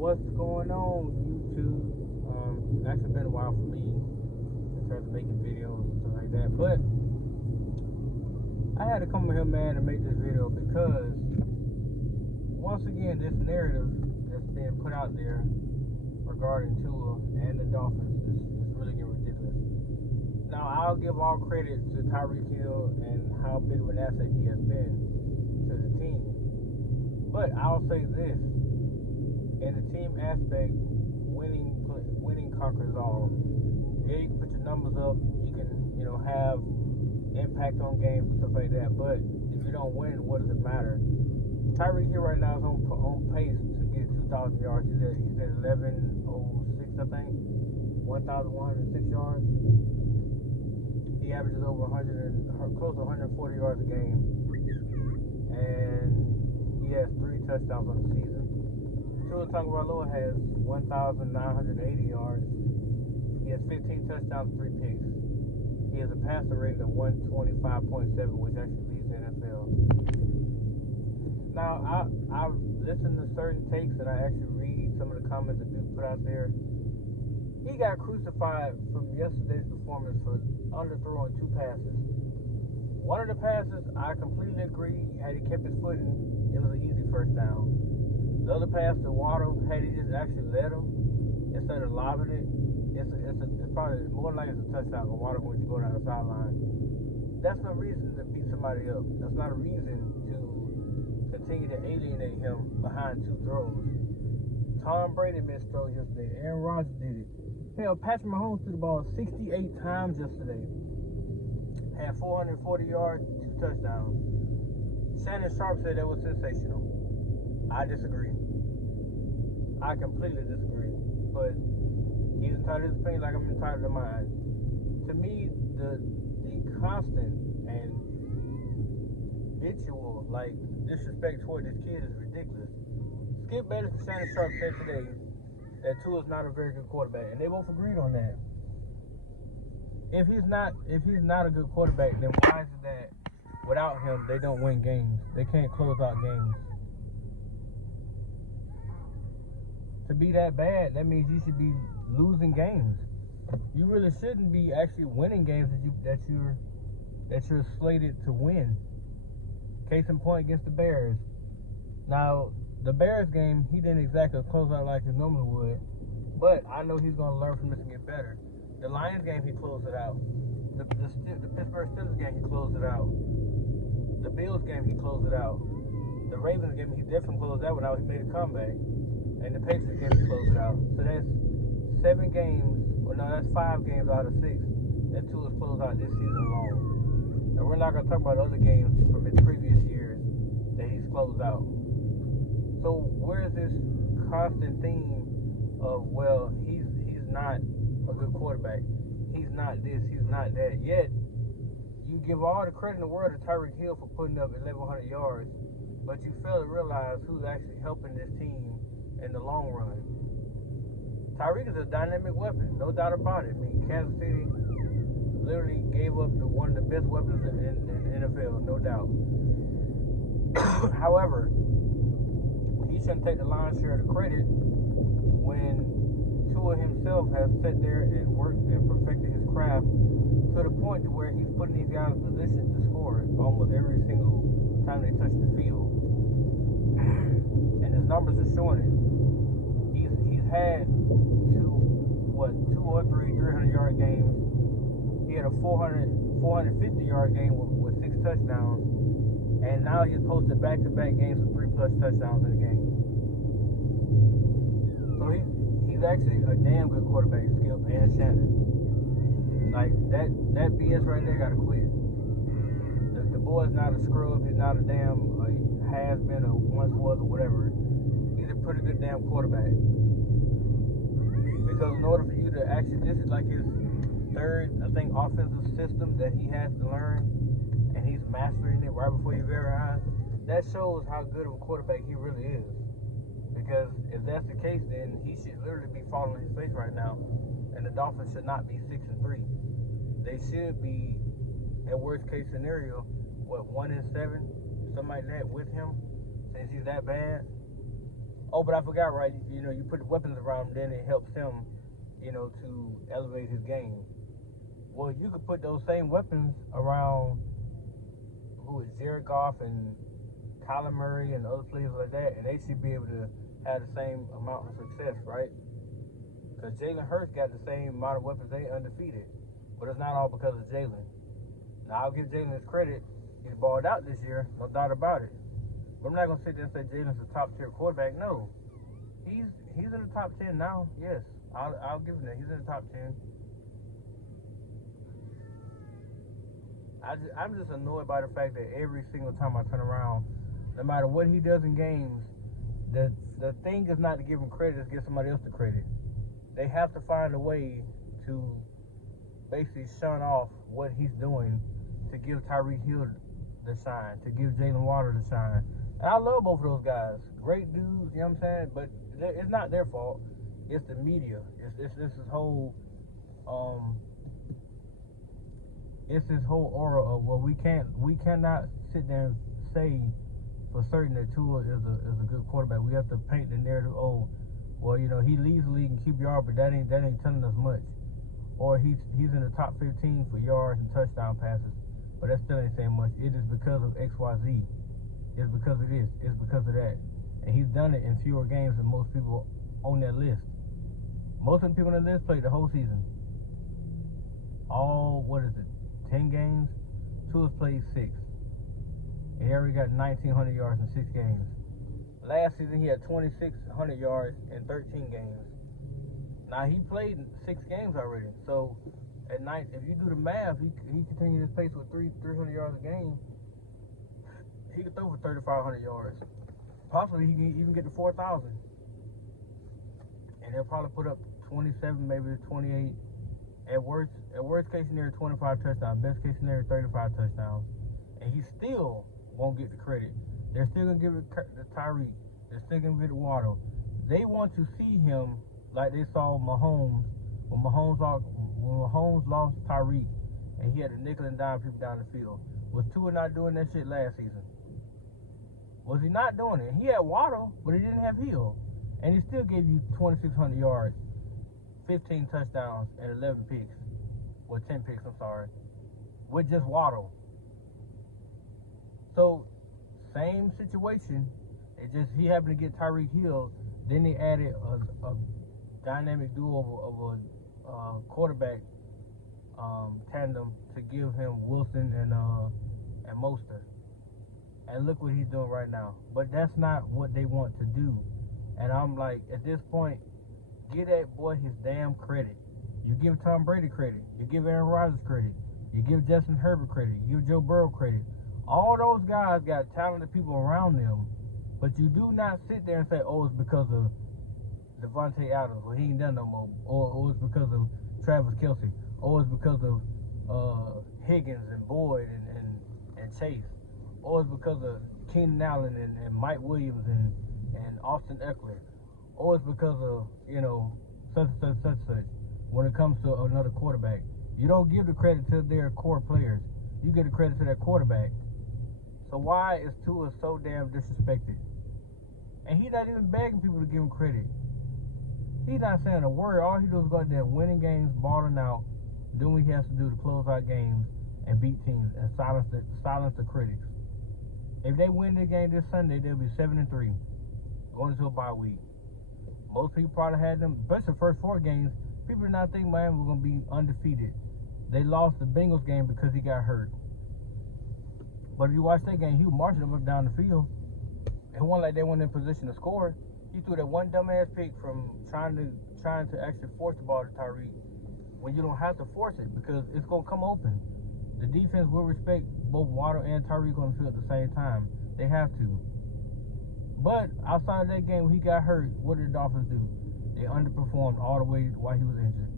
What's going on, YouTube? It's actually been a while for me in terms of making videos and stuff like that, but I had to come here, man, and make this video because once again, this narrative that's being put out there regarding Tua and the Dolphins is really getting ridiculous. Now, I'll give all credit to Tyreek Hill and how big of an asset he has been to the team, but I'll say this. In the team aspect, winning conquers all. Yeah, you can put your numbers up, you can, have impact on games and stuff like that, but if you don't win, what does it matter? Tyreek Hill right now is on pace to get 2,000 yards. He's at 11:06, I think, 1,106 yards. He averages over close to 140 yards a game, and he has 3 touchdowns on the season. Tua Tagovailoa has 1,980 yards. He has 15 touchdowns, 3 picks. He has a passer rating of 125.7, which actually leads the NFL. Now, I've listened to certain takes, and I actually read some of the comments that people put out there. He got crucified from yesterday's performance for underthrowing 2 passes. One of the passes, I completely agree. Had he kept his footing, it was an easy first down. The other pass to Waddle, had he just actually let him instead of lobbing it, it's probably more likely it's a touchdown than Waddle when you go down the sideline. That's no reason to beat somebody up. That's not a reason to continue to alienate him behind 2 throws. Tom Brady missed throws yesterday. Aaron Rodgers did it. Hell, Patrick Mahomes threw the ball 68 times yesterday. Had 440 yards, 2 touchdowns. Shannon Sharp said that was sensational. I disagree. I completely disagree. But he's entitled to his opinion like I'm entitled to mine. To me, the constant and habitual disrespect toward this kid is ridiculous. Skip Bayless and Shannon Sharp said today that Tua is not a very good quarterback, and they both agreed on that. If he's not a good quarterback, then why is it that without him they don't win games? They can't close out games. To be that bad, that means you should be losing games. You really shouldn't be actually winning games that you're slated to win. Case in point against the Bears. Now, the Bears game, he didn't exactly close out like he normally would, but I know he's going to learn from this and get better. The Lions game, he closed it out. The Pittsburgh Steelers game, he closed it out. The Bills game, he closed it out. The Ravens game, he definitely closed that one out. He made a comeback. And the Patriots game, he closed it out. So that's 7 games, that's 5 games out of 6 that Tua's closed out this season alone. And we're not going to talk about other games from his previous years that he's closed out. So where is this constant theme of, well, he's not a good quarterback. He's not this, he's not that. Yet, you give all the credit in the world to Tyreek Hill for putting up 1,100 yards, but you fail to realize who's actually helping this team in the long run. Tyreek is a dynamic weapon, no doubt about it. I mean, Kansas City literally gave up one of the best weapons in the NFL, no doubt. However, he shouldn't take the lion's share of the credit when Tua himself has sat there and worked and perfected his craft to the point to where he's putting these guys in position to score almost every single time they touch the field. And his numbers are showing it. He's had 2 or 3 300-yard games. He had a 450-yard game with 6 touchdowns, and now he's posted back-to-back games with 3+ touchdowns in the game. So he's actually a damn good quarterback, Skip and Shannon. Like that BS right there gotta quit. The boy's not a scrub. He's not a damn has been or once was or whatever. He's a pretty good damn quarterback. Because in order for you to actually, this is like his 3rd, I think, offensive system that he has to learn, and he's mastering it right before your very eyes. That shows how good of a quarterback he really is. Because if that's the case, then he should literally be falling on his face right now, and the Dolphins should not be 6-3. They should be, at worst case scenario, 1-7, something like that with him, since he's that bad. Oh, but I forgot, right? You know, you put the weapons around him, then it helps him, you know, to elevate his game. Well, you could put those same weapons around who is Jared Goff and Kyler Murray and other players like that, and they should be able to have the same amount of success, right? Because Jalen Hurts got the same amount of weapons, they undefeated. But it's not all because of Jalen. Now, I'll give Jalen his credit. He's balled out this year, no doubt about it. But I'm not going to sit there and say Jalen's a top-tier quarterback. No. He's in the top 10 now, yes. I'll give him that. He's in the top 10. I'm just annoyed by the fact that every single time I turn around, no matter what he does in games, the thing is not to give him credit, it's give somebody else the credit. They have to find a way to basically shun off what he's doing to give Tyreek Hill the shine, to give Jalen Waddle the shine. And I love both of those guys. Great dudes, you know what I'm saying? But it's not their fault. It's the media. It's this whole it's this whole aura of, well, we cannot sit there and say for certain that Tua is a good quarterback. We have to paint the narrative. Oh, well, you know, he leads the league in QBR, but that ain't telling us much. Or he's in the top 15 for yards and touchdown passes, but that still ain't saying much. It is because of XYZ. It's because of this. It's because of that. And he's done it in fewer games than most people on that list. Most of the people on the list played the whole season. All, 10 games? Tua's played 6. And he already got 1,900 yards in 6 games. Last season, he had 2,600 yards in 13 games. Now, he played 6 games already. So, at night, if you do the math, he continues his pace with 300 yards a game. He could throw for 3,500 yards. Possibly, he can even get to 4,000. And they'll probably put up 27, maybe 28. At worst case scenario, 25 touchdowns. Best case scenario, 35 touchdowns. And he still won't get the credit. They're still going to give it to Tyreek. They're still going to give it to Waddle. They want to see him like they saw Mahomes. When Mahomes lost Tyreek, and he had to nickel and dime people down the field. Was Tua not doing that shit last season? Was he not doing it? He had Waddle, but he didn't have Hill. And he still gave you 2,600 yards, 15 touchdowns, and 11 picks. Well, 10 picks, I'm sorry. With just Waddle. So, same situation. It just, he happened to get Tyreek Hill. Then they added a dynamic duo of a quarterback tandem to give him Wilson and Mostert. And look what he's doing right now. But that's not what they want to do. And I'm like, at this point, give that boy his damn credit. You give Tom Brady credit. You give Aaron Rodgers credit. You give Justin Herbert credit. You give Joe Burrow credit. All those guys got talented people around them. But you do not sit there and say, oh, it's because of Devontae Adams, or he ain't done no more. Or it's because of Travis Kelce. Or it's because of Higgins and Boyd and Chase. Or it's because of Keenan Allen and Mike Williams and Austin Eckler. Or it's because of, you know, such. When it comes to another quarterback, you don't give the credit to their core players. You give the credit to their quarterback. So why is Tua so damn disrespected? And he's not even begging people to give him credit. He's not saying a word. All he does is go out there winning games, balling out, doing what he has to do to close out games and beat teams and silence the critics. If they win the game this Sunday, they'll be 7-3, going into a bye week. Most people probably had them, especially the first 4 games. People did not think Miami was going to be undefeated. They lost the Bengals game because he got hurt. But if you watch that game, he was marching them up down the field. It wasn't like they weren't in position to score. He threw that one dumbass pick from trying to actually force the ball to Tyreek when you don't have to force it because it's going to come open. The defense will respect both Waddle and Tyreek on the field at the same time. They have to. But outside of that game, when he got hurt, what did the Dolphins do? They underperformed all the way while he was injured.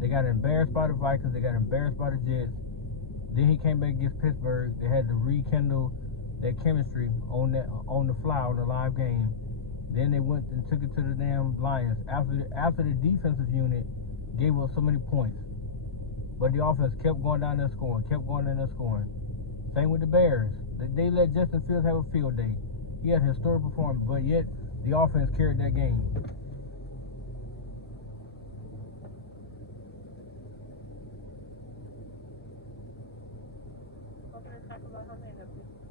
They got embarrassed by the Vikings. They got embarrassed by the Jets. Then he came back against Pittsburgh. They had to rekindle their chemistry on the fly on the live game. Then they went and took it to the damn Lions after the defensive unit gave us so many points. But the offense kept going down there scoring, Same with the Bears. They let Justin Fields have a field day. He had a historic performance, but yet The offense carried that game. We're going to talk about how many of them.